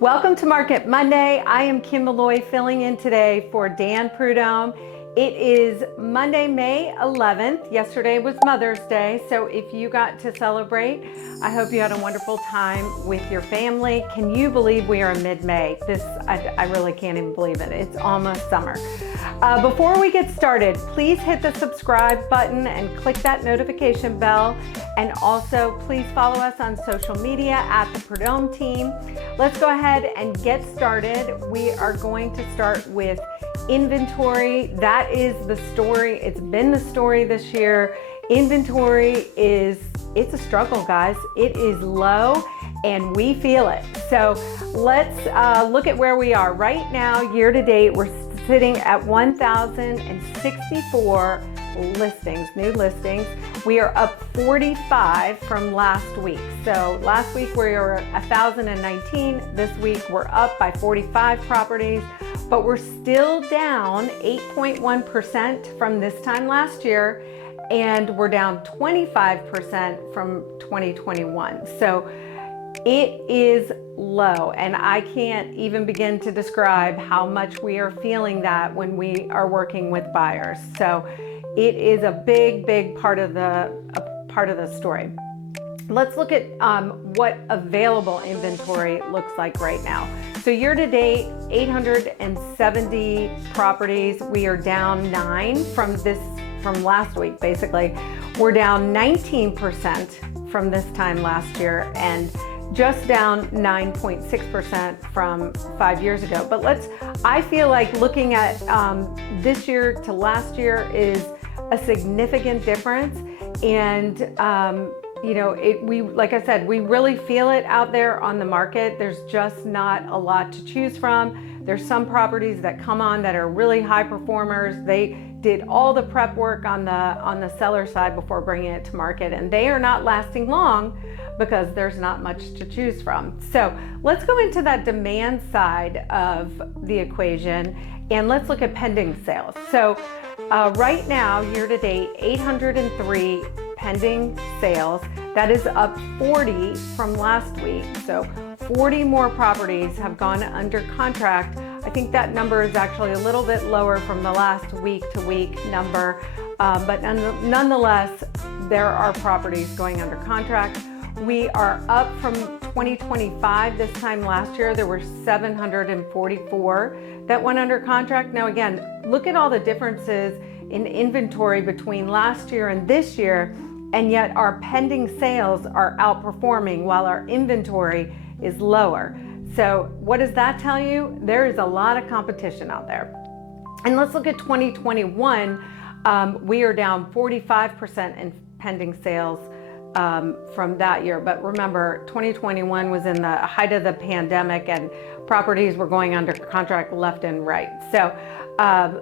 Welcome to Market Monday. I am Kim Malloy filling in today for Dan Prud'homme. It is Monday, May 11th. Yesterday was Mother's Day, so if you got to celebrate, I hope you had a wonderful time with your family. Can you believe we are in mid-May? I really can't even believe it. It's almost summer. Before we get started, please hit the subscribe button and click that notification bell. And also, please follow us on social media at the Prud'homme Team. Let's go ahead and get started. We are going to start with inventory. That is the story. It's been the story this year. Inventory it's a struggle, guys. It is low and we feel it. So let's look at where we are. Right now, year to date, we're sitting at 1,064 listings, new listings. We are up 45 from last week. So last week we were 1,019. This week we're up by 45 properties, but we're still down 8.1% from this time last year, and we're down 25% from 2021. So it is low, and I can't even begin to describe how much we are feeling that when we are working with buyers. So it is a big part of the story. Let's look at what available inventory looks like right now. So year to date, 870 properties. We are down 9 from last week. Basically, we're down 19% from this time last year, and just down 9.6% from 5 years ago. But I feel like looking at this year to last year is a significant difference. And like I said, we really feel it out there on the market. There's just not a lot to choose from. There's some properties that come on that are really high performers. They did all the prep work on the seller side before bringing it to market, and they are not lasting long because there's not much to choose from. So let's go into that demand side of the equation, and let's look at pending sales. So right now, year to date, 803 pending sales. That is up 40 from last week. So 40 more properties have gone under contract. I think that number is actually a little bit lower from the last week-to-week number, but nonetheless, there are properties going under contract. We are up from 2025. This time last year, there were 744 that went under contract. Now again, look at all the differences in inventory between last year and this year, and yet our pending sales are outperforming while our inventory is lower. So what does that tell you? There is a lot of competition out there. And let's look at 2021. We are down 45% in pending sales from that year. But remember, 2021 was in the height of the pandemic and properties were going under contract left and right. So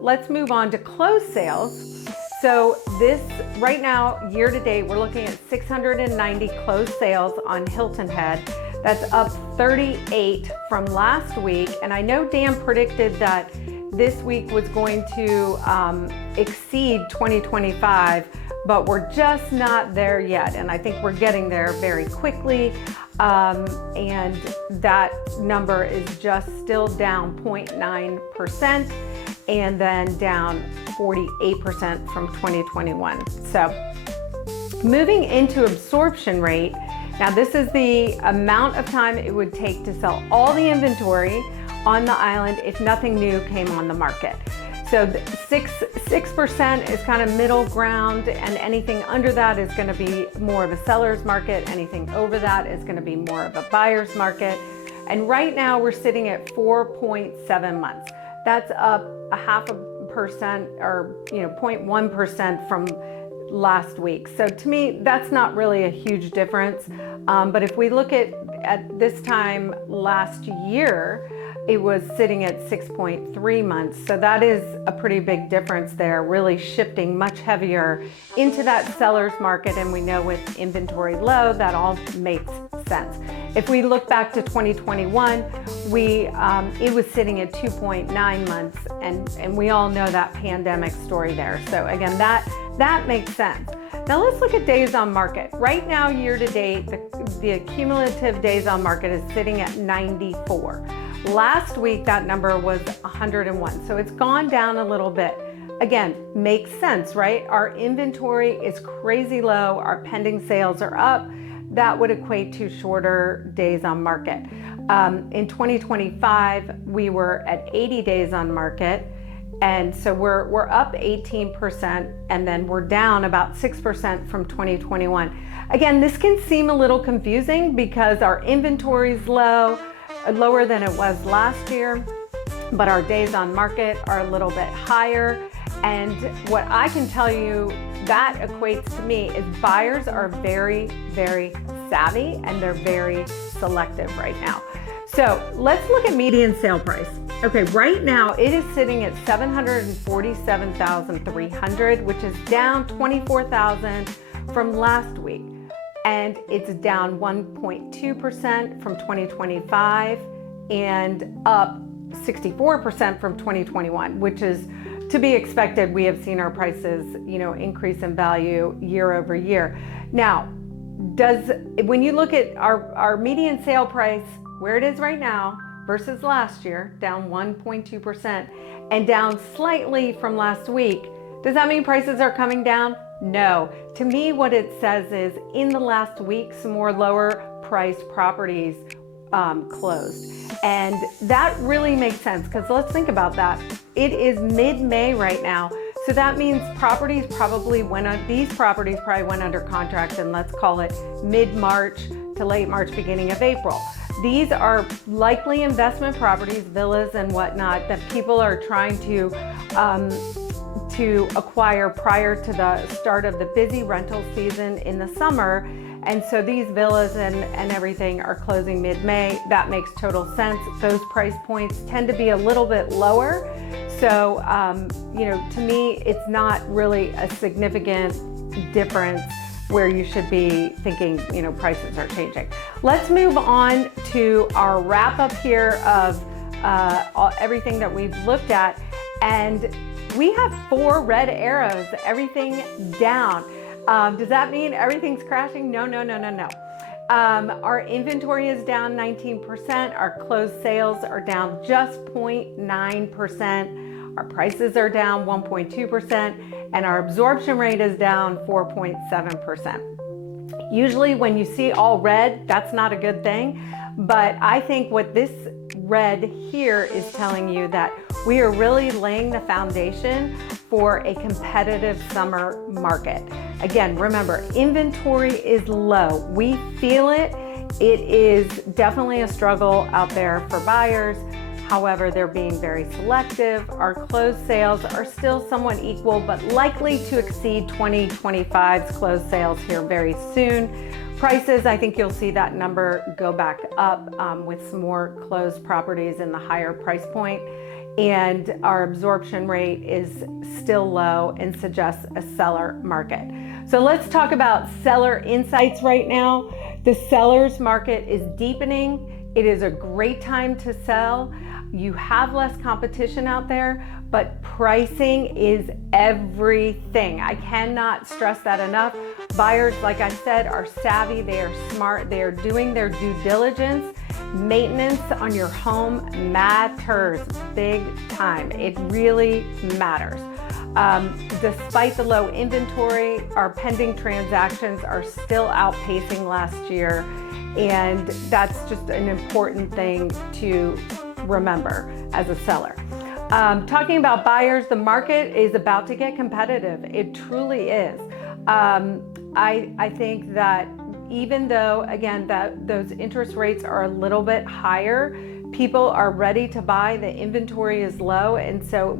let's move on to closed sales. So right now, year to date, we're looking at 690 closed sales on Hilton Head. That's up 38 from last week. And I know Dan predicted that this week was going to exceed 2025, but we're just not there yet. And I think we're getting there very quickly. And that number is just still down 0.9% and then down 48% from 2021. So moving into absorption rate. Now this is the amount of time it would take to sell all the inventory on the island if nothing new came on the market. So 6% is kind of middle ground, and anything under that is going to be more of a seller's market. Anything over that is going to be more of a buyer's market. And right now we're sitting at 4.7 months. That's up 0.5% or 0.1% from last week. So to me, that's not really a huge difference. But if we look at this time last year, it was sitting at 6.3 months. So that is a pretty big difference there, really shifting much heavier into that seller's market. And we know with inventory low, that all makes sense. If we look back to 2021, it was sitting at 2.9 months, and we all know that pandemic story there. So again, that makes sense. Now let's look at days on market. Right now, year to date, the cumulative days on market is sitting at 94. Last week, that number was 101. So it's gone down a little bit. Again, makes sense, right? Our inventory is crazy low. Our pending sales are up. That would equate to shorter days on market. In 2025, we were at 80 days on market. And so we're up 18%, and then we're down about 6% from 2021. Again, this can seem a little confusing because our inventory is lower than it was last year, but our days on market are a little bit higher. And what I can tell you that equates to me is buyers are very, very savvy and they're very selective right now. So let's look at median sale price. Okay, right now it is sitting at $747,300, which is down $24,000 from last week. And it's down 1.2% from 2025 and up 64% from 2021, which is to be expected. We have seen our prices, increase in value year over year. Now, when you look at our median sale price, where it is right now versus last year, down 1.2% and down slightly from last week, does that mean prices are coming down? No. To me, what it says is in the last week, some more lower priced properties closed. And that really makes sense because let's think about that. It is mid-May right now. So that means these properties probably went under contract in, let's call it mid-March to late March, beginning of April. These are likely investment properties, villas and whatnot, that people are trying to acquire prior to the start of the busy rental season in the summer. And so these villas and everything are closing mid-May. That makes total sense. Those price points tend to be a little bit lower. So, to me, it's not really a significant difference where you should be thinking, prices are changing. Let's move on to our wrap up here of everything that we've looked at. And we have 4 red arrows, everything down. Does that mean everything's crashing? No. Our inventory is down 19%. Our closed sales are down just 0.9%. Our prices are down 1.2%, and our absorption rate is down 4.7%. Usually when you see all red, that's not a good thing. But I think what this red here is telling you that we are really laying the foundation for a competitive summer market. Again, remember, inventory is low. We feel it. It is definitely a struggle out there for buyers. However, they're being very selective. Our closed sales are still somewhat equal, but likely to exceed 2025's closed sales here very soon. Prices, I think you'll see that number go back up with some more closed properties in the higher price point. And our absorption rate is still low and suggests a seller market. So let's talk about seller insights right now. The seller's market is deepening. It is a great time to sell. You have less competition out there, but pricing is everything. I cannot stress that enough. Buyers, like I said, are savvy, they are smart, they are doing their due diligence. Maintenance on your home matters big time. It really matters. Despite the low inventory, our pending transactions are still outpacing last year, and that's just an important thing to remember as a seller. Talking about buyers, the market is about to get competitive. It truly is. I think that even though, again, that those interest rates are a little bit higher, people are ready to buy. The inventory is low, and so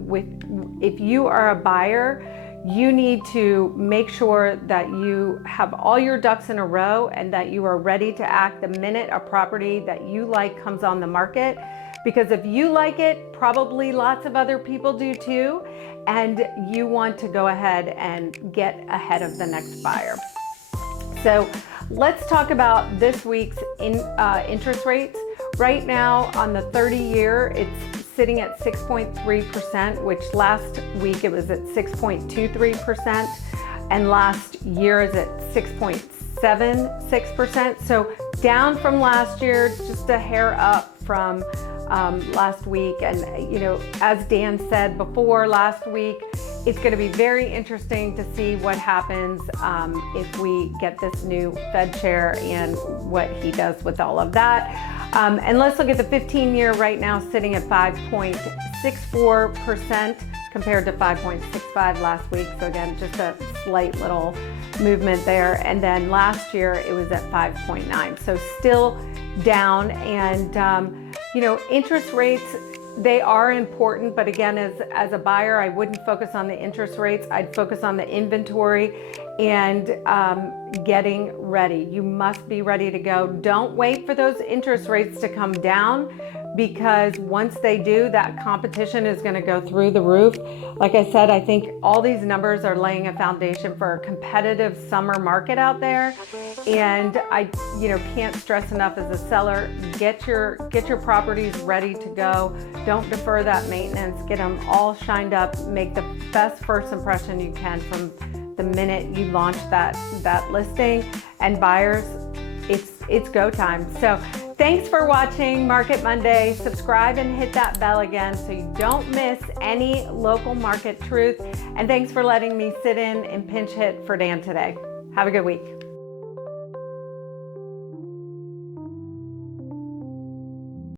if you are a buyer, you need to make sure that you have all your ducks in a row and that you are ready to act the minute a property that you like comes on the market. Because if you like it, probably lots of other people do too, and you want to go ahead and get ahead of the next buyer. So let's talk about this week's interest rates. Right now on the 30-year, it's sitting at 6.3%, which last week it was at 6.23%, and last year is at 6.76%. So down from last year, just a hair up from last week. And as Dan said before last week, it's going to be very interesting to see what happens if we get this new Fed chair and what he does with all of that. And let's look at the 15-year right now, sitting at 5.64% compared to 5.65 last week. So again, just a slight little movement there. And then last year it was at 5.9. So still down. And interest rates, they are important, but again, as a buyer, I wouldn't focus on the interest rates. I'd focus on the inventory and getting ready. You must be ready to go. Don't wait for those interest rates to come down, because once they do, that competition is going to go through the roof. Like I said, I think all these numbers are laying a foundation for a competitive summer market out there. And I can't stress enough as a seller, get your properties ready to go. Don't defer that maintenance. Get them all shined up. Make the best first impression you can from the minute you launch that listing. And buyers, it's go time. So thanks for watching Market Monday. Subscribe and hit that bell again so you don't miss any local market truth. And thanks for letting me sit in and pinch hit for Dan today. Have a good week.